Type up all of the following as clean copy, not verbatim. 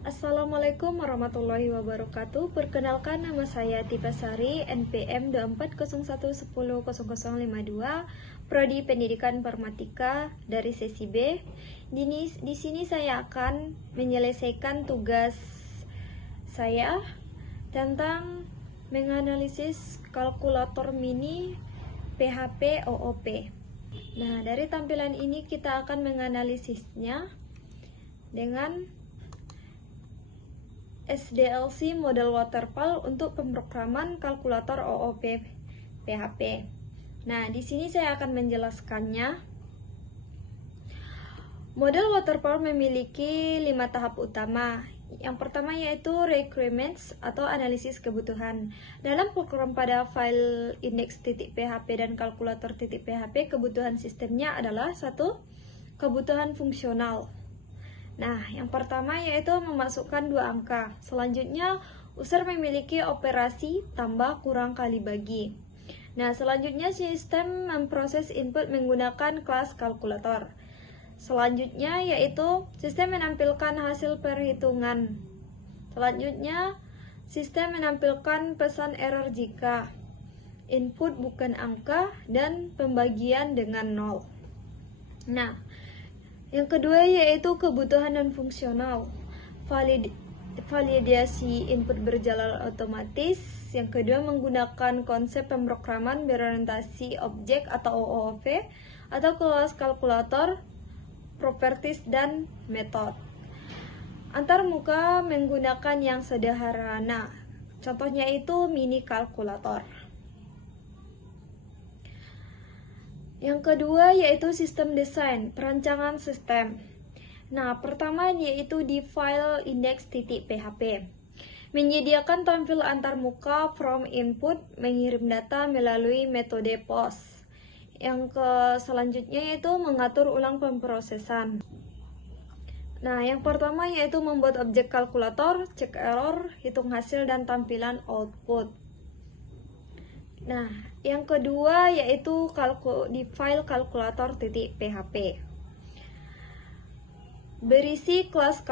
Assalamualaikum warahmatullahi wabarakatuh. Perkenalkan, nama saya Tipasari, NPM 2401100052, Prodi Pendidikan Informatika dari sesi B. Di sini saya akan menyelesaikan tugas saya tentang menganalisis kalkulator mini PHP OOP. Nah, dari tampilan ini kita akan menganalisisnya dengan SDLC model waterfall untuk pemrograman kalkulator OOP PHP. Nah, di sini saya akan menjelaskannya. Model waterfall memiliki 5 tahap utama. Yang pertama yaitu requirements atau analisis kebutuhan. Dalam program pada file index.php dan kalkulator.php, kebutuhan sistemnya adalah 1. Kebutuhan fungsional. Nah, yang pertama yaitu memasukkan 2 angka. Selanjutnya, user memiliki operasi tambah, kurang, kali, bagi. Nah, selanjutnya sistem memproses input menggunakan kelas kalkulator. Selanjutnya yaitu sistem menampilkan hasil perhitungan. Selanjutnya, sistem menampilkan pesan error jika input bukan angka dan pembagian dengan 0. Nah, yang kedua yaitu kebutuhan non fungsional. Validasi input berjalan otomatis. Yang kedua menggunakan konsep pemrograman berorientasi objek atau OOP atau kelas kalkulator, properties, dan metode. Antarmuka menggunakan yang sederhana. Contohnya itu mini kalkulator. Yang kedua yaitu sistem desain, perancangan sistem. Nah, pertama yaitu di file index.php. Menyediakan tampil antarmuka from input, mengirim data melalui metode post. Yang selanjutnya yaitu mengatur ulang pemrosesan. Nah, yang pertama yaitu membuat objek kalkulator, cek error, hitung hasil, dan tampilan output. Nah, yang kedua yaitu di file kalkulator.php. Berisi kelas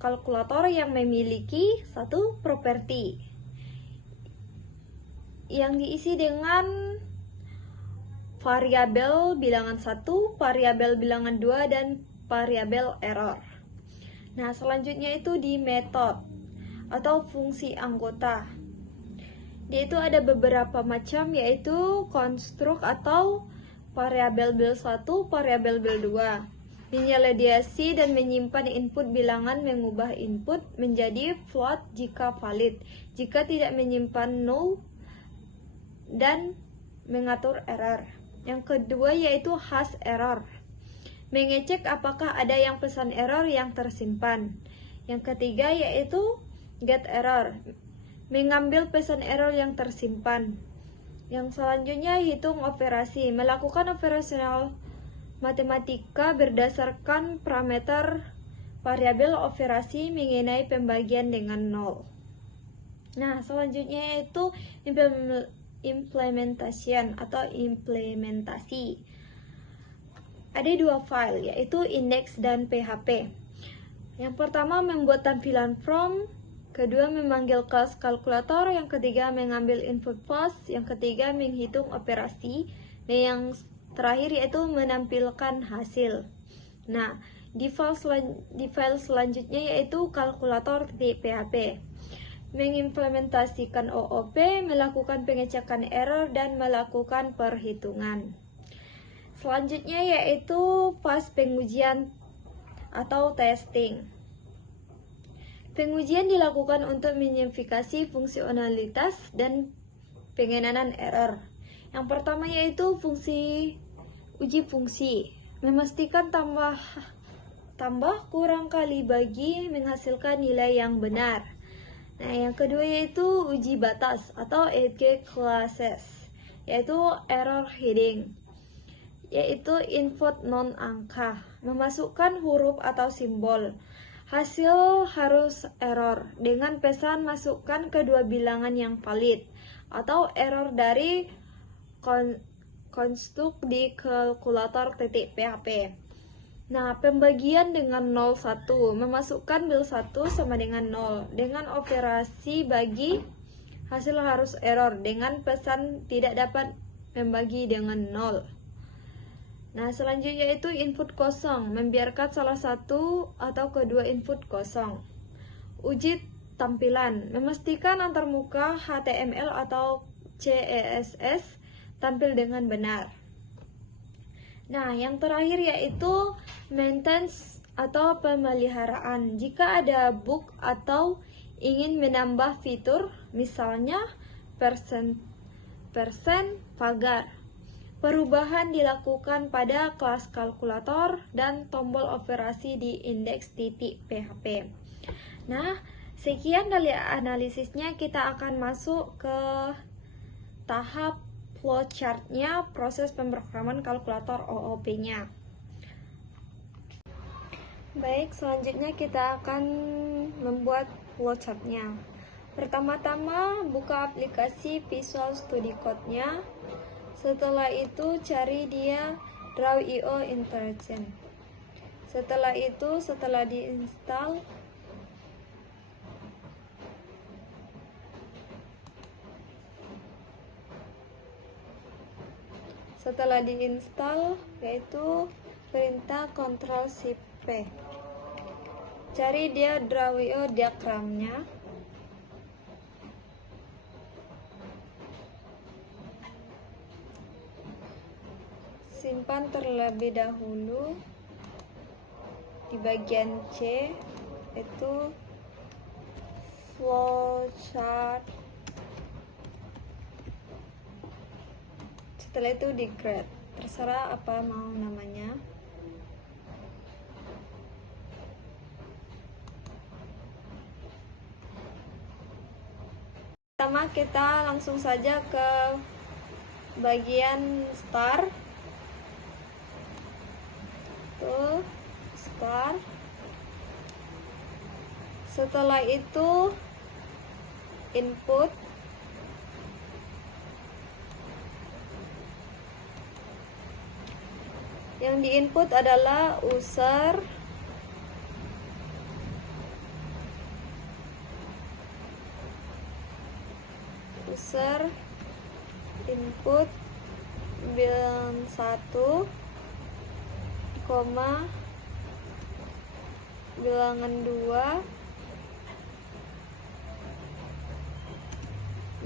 kalkulator yang memiliki 1 properti yang diisi dengan variabel bilangan 1, variabel bilangan 2, dan variabel error. Nah, selanjutnya itu di metode atau fungsi anggota. Yaitu ada beberapa macam, yaitu konstruk atau variabel bel 1, variabel bel 2. Menyaladiasi dan menyimpan input bilangan, mengubah input menjadi float jika valid, jika tidak menyimpan null, dan mengatur error. Yang kedua yaitu hash error. Mengecek apakah ada yang pesan error yang tersimpan. Yang ketiga yaitu get error. Mengambil pesan error yang tersimpan. Yang selanjutnya hitung operasi, melakukan operasional matematika berdasarkan parameter variabel operasi mengenai pembagian dengan 0. Nah, selanjutnya yaitu implementation atau implementasi. Ada 2 file yaitu index dan php. Yang pertama membuat tampilan from, kedua memanggil kelas kalkulator, yang ketiga mengambil input post, yang ketiga menghitung operasi, dan yang terakhir yaitu menampilkan hasil. Nah, di file selanjutnya yaitu kalkulator.php. Mengimplementasikan OOP, melakukan pengecekan error, dan melakukan perhitungan. Selanjutnya yaitu fase pengujian atau testing. Pengujian dilakukan untuk menyerifikasi fungsionalitas dan pengenalan error. Yang pertama yaitu uji fungsi, memastikan tambah, kurang, kali, bagi menghasilkan nilai yang benar. Nah, yang kedua yaitu uji batas atau edge classes, yaitu error heading, yaitu input non angka, memasukkan huruf atau simbol. Hasil harus error dengan pesan masukkan kedua bilangan yang valid, atau error dari konstruk di kalkulator.php. Nah, pembagian dengan 01, memasukkan bil 1 sama dengan 0 dengan operasi bagi hasil harus error dengan pesan tidak dapat membagi dengan 0. Nah, selanjutnya itu input kosong, membiarkan salah satu atau kedua input kosong. Uji tampilan, memastikan antarmuka HTML atau CSS tampil dengan benar. Nah, yang terakhir yaitu maintenance atau pemeliharaan. Jika ada bug atau ingin menambah fitur, misalnya persen pagar, perubahan dilakukan pada kelas kalkulator dan tombol operasi di index.php. Nah, sekian dari analisisnya. Kita akan masuk ke tahap flowchart-nya, proses pemrograman kalkulator OOP-nya. Baik, selanjutnya kita akan membuat flowchart-nya. Pertama-tama buka aplikasi Visual Studio Code-nya. Setelah itu cari dia Draw.io Intelligent. Setelah itu, setelah diinstal, yaitu perintah Ctrl+Shift+P. Cari dia Draw.io diagramnya. Simpan terlebih dahulu di bagian C, itu flowchart. Setelah itu di grade, terserah apa mau namanya. Pertama kita langsung saja ke bagian start. Tuh, start. Setelah itu input. Yang diinput adalah user, input bilangan 1, koma bilangan 2,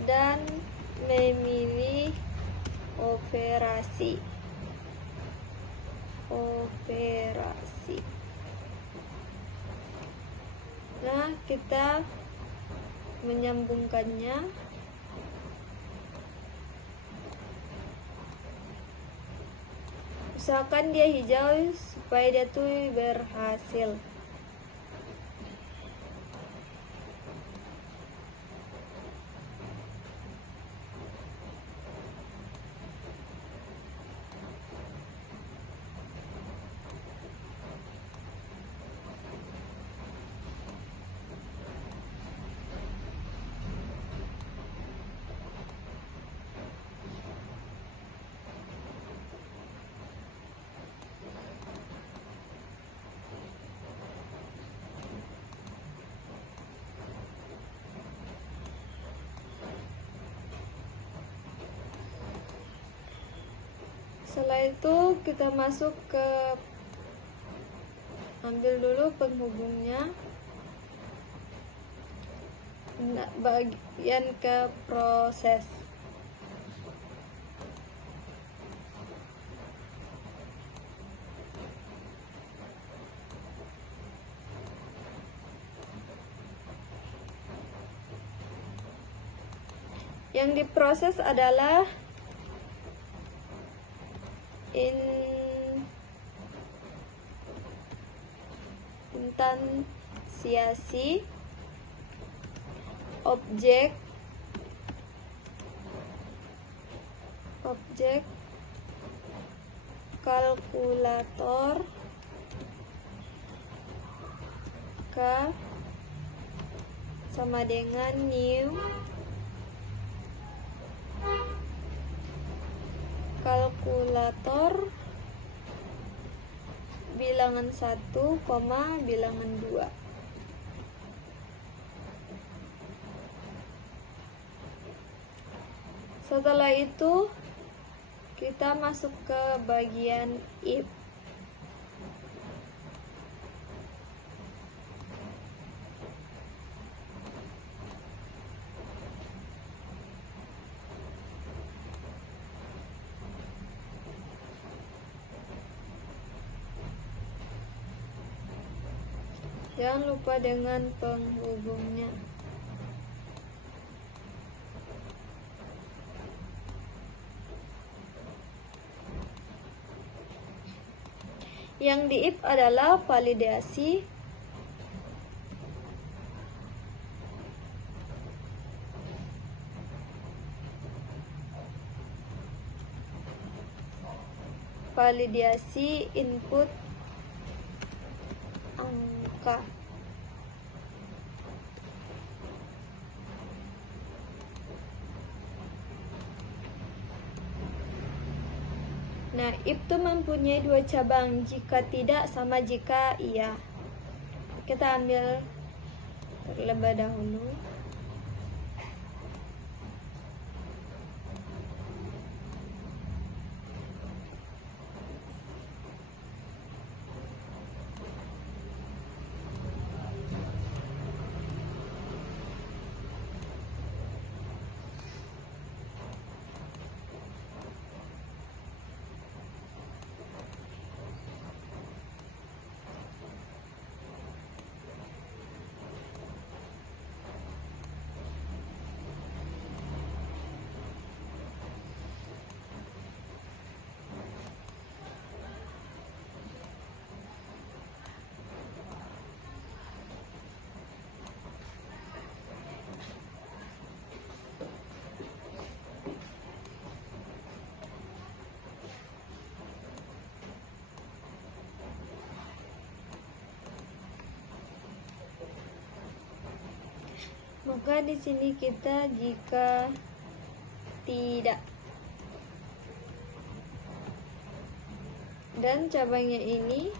dan memilih operasi. Nah, kita menyambungkannya. Usahakan dia hijau supaya dia tuh berhasil. Setelah itu kita masuk ke, ambil dulu penghubungnya, bagian ke proses. Yang diproses adalah instansiasi objek kalkulator K sama dengan new kalkulator bilangan 1, bilangan 2. Setelah itu kita masuk ke bagian if. Jangan lupa dengan penghubungnya. Yang di if adalah validasi input angka. Nah, if itu mempunyai 2 cabang, jika tidak sama jika iya. Kita ambil terlebih dahulu. Maka di sini kita jika tidak, dan cabangnya ini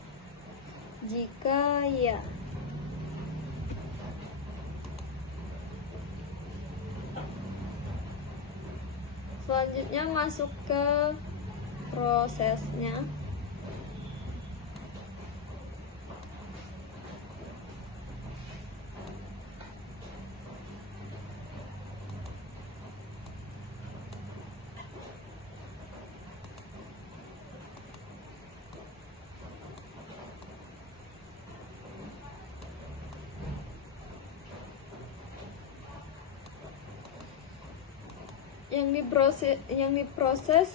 jika ya. Selanjutnya masuk ke prosesnya. Yang diproses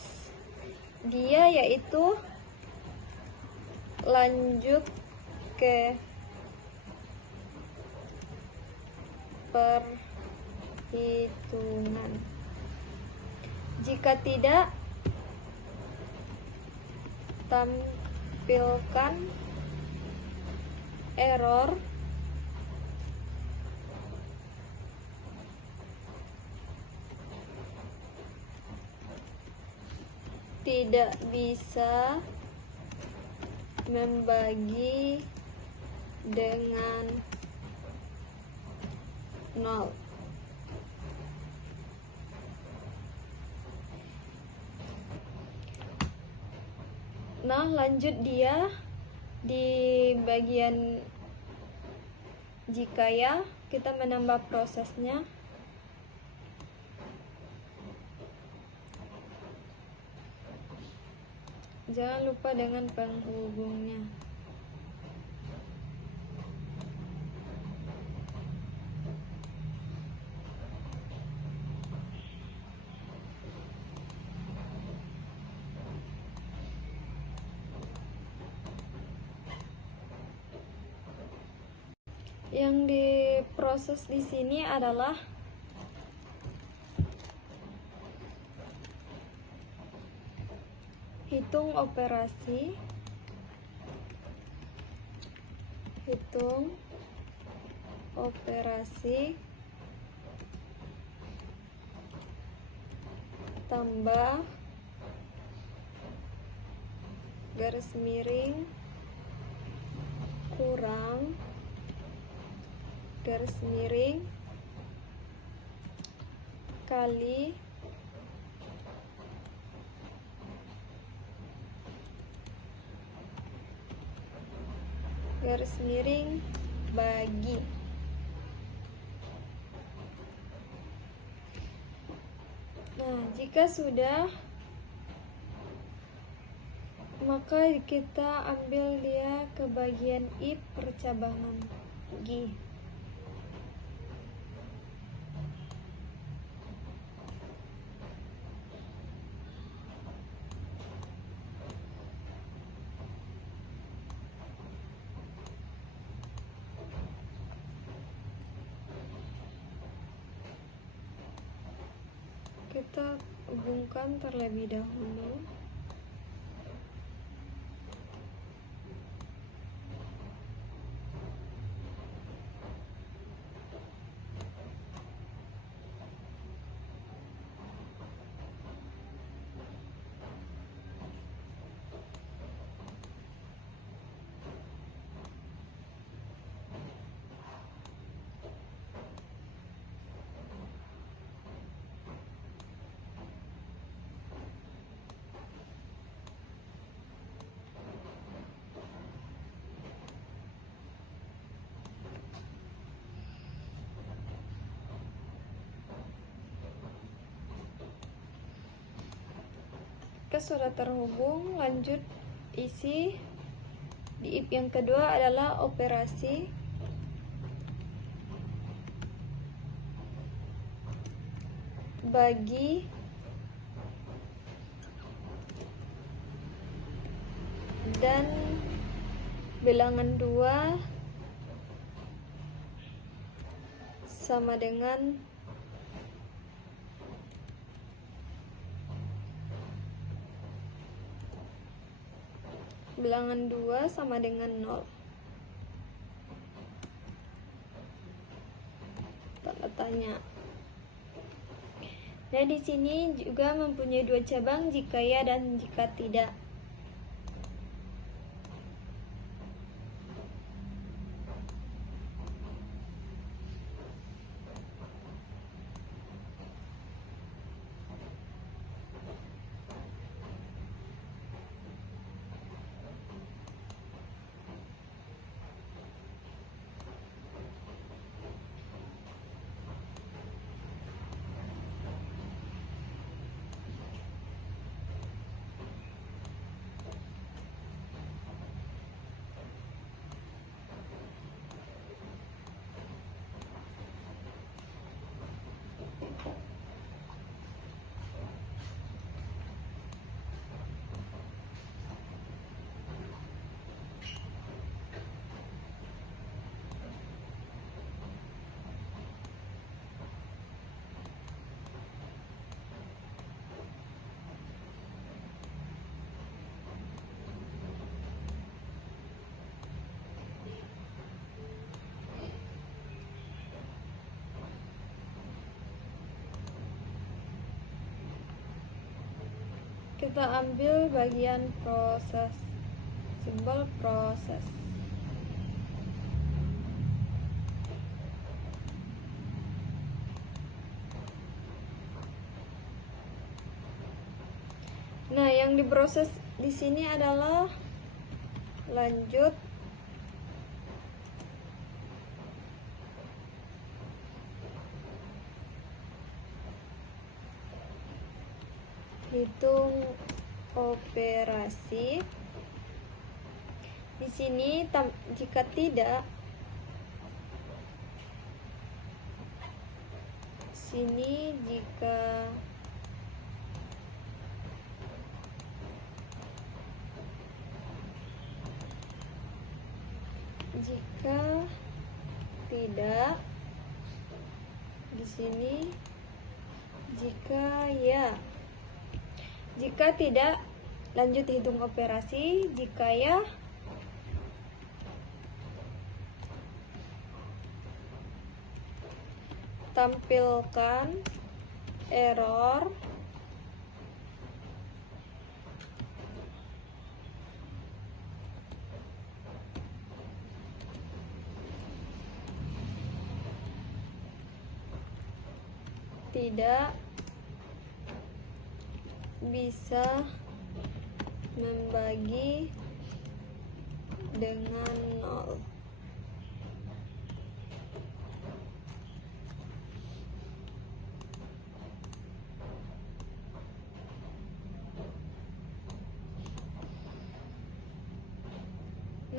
dia yaitu lanjut ke perhitungan. Jika tidak, tampilkan error tidak bisa membagi dengan 0. Nah, lanjut dia di bagian jika ya, kita menambah prosesnya. Jangan lupa dengan penghubungnya. Yang diproses di sini adalah hitung operasi tambah garis miring kurang garis miring kali garis miring bagi. Nah, jika sudah, maka kita ambil dia ke bagian I percabangan G. Kita hubungkan terlebih dahulu. Sudah terhubung, lanjut isi di if yang kedua adalah operasi bagi dan bilangan 2 sama dengan bilangan 2 sama dengan 0. Tanda tanya. Nah, di sini juga mempunyai 2 cabang, jika ya dan jika tidak. Kita ambil bagian proses, simbol proses. Nah, yang diproses di sini adalah lanjut hitung operasi. Di sini jika tidak, sini jika tidak, di sini jika ya. Jika tidak, lanjut hitung operasi. Jika ya, tampilkan error tidak bisa membagi dengan 0.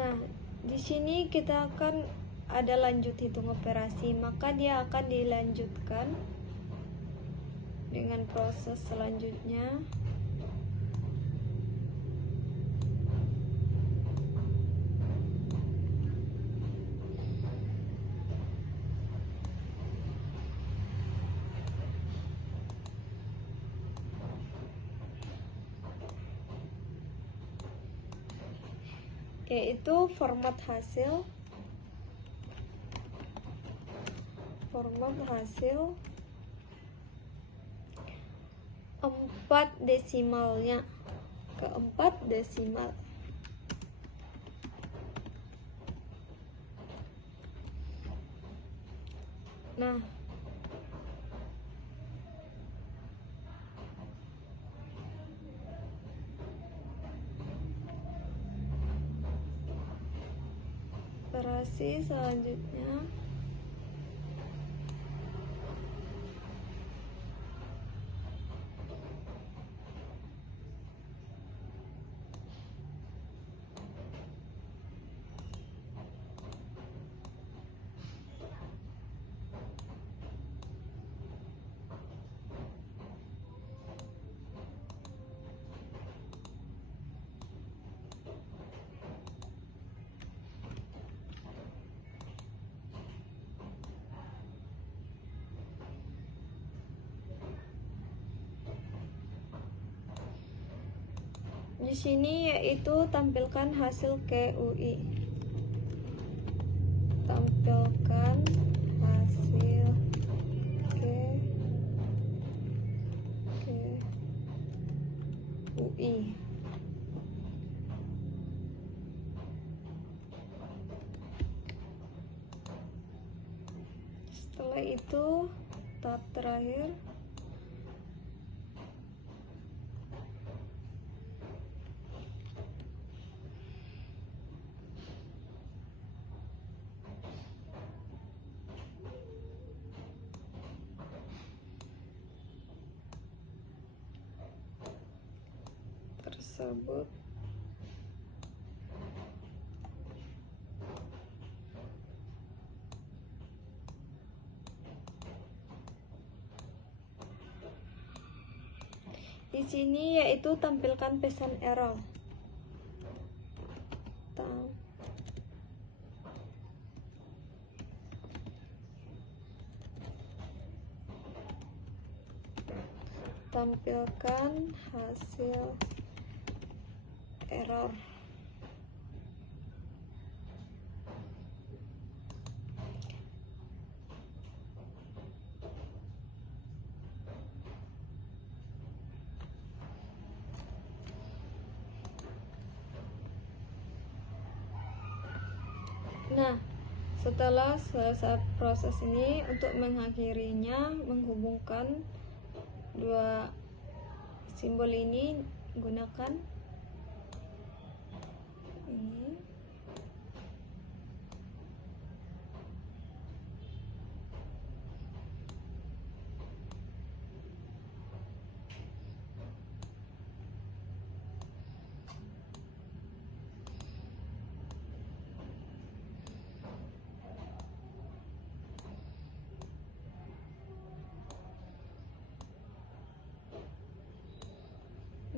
Nah, di sini kita akan ada lanjut hitung operasi, maka dia akan dilanjutkan dengan proses selanjutnya. Yaitu format hasil 4 desimalnya ke 4 desimal. Nah, operasi selanjutnya di sini yaitu tampilkan hasil QUI. Tampilkan hasil QUI. Setelah itu tahap terakhir tersebut di sini yaitu tampilkan pesan error. Tampilkan hasil error. Nah, setelah selesai proses ini, untuk mengakhirinya, menghubungkan dua simbol ini, gunakan ini.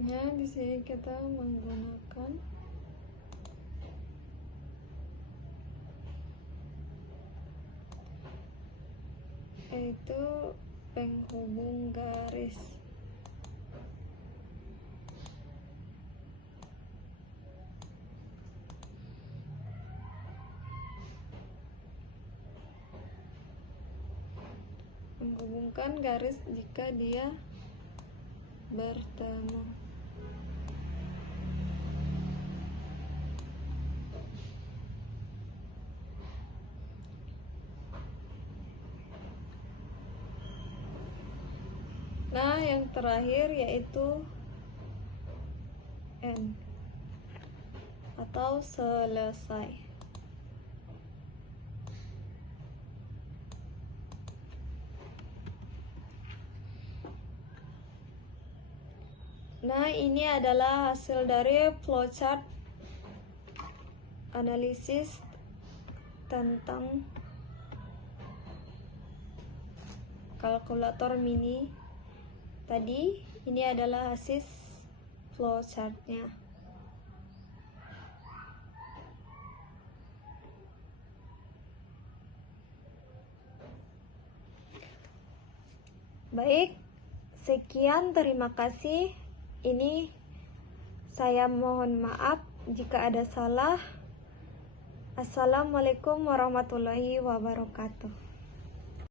Ya, di sini kita menggunakan yaitu penghubung garis. Menghubungkan garis jika dia bertemu. Nah, yang terakhir yaitu N atau selesai. Nah, ini adalah hasil dari flowchart analisis tentang kalkulator mini tadi. Ini adalah hasil flowchartnya. Baik, sekian, terima kasih. Ini saya mohon maaf jika ada salah. Assalamualaikum warahmatullahi wabarakatuh.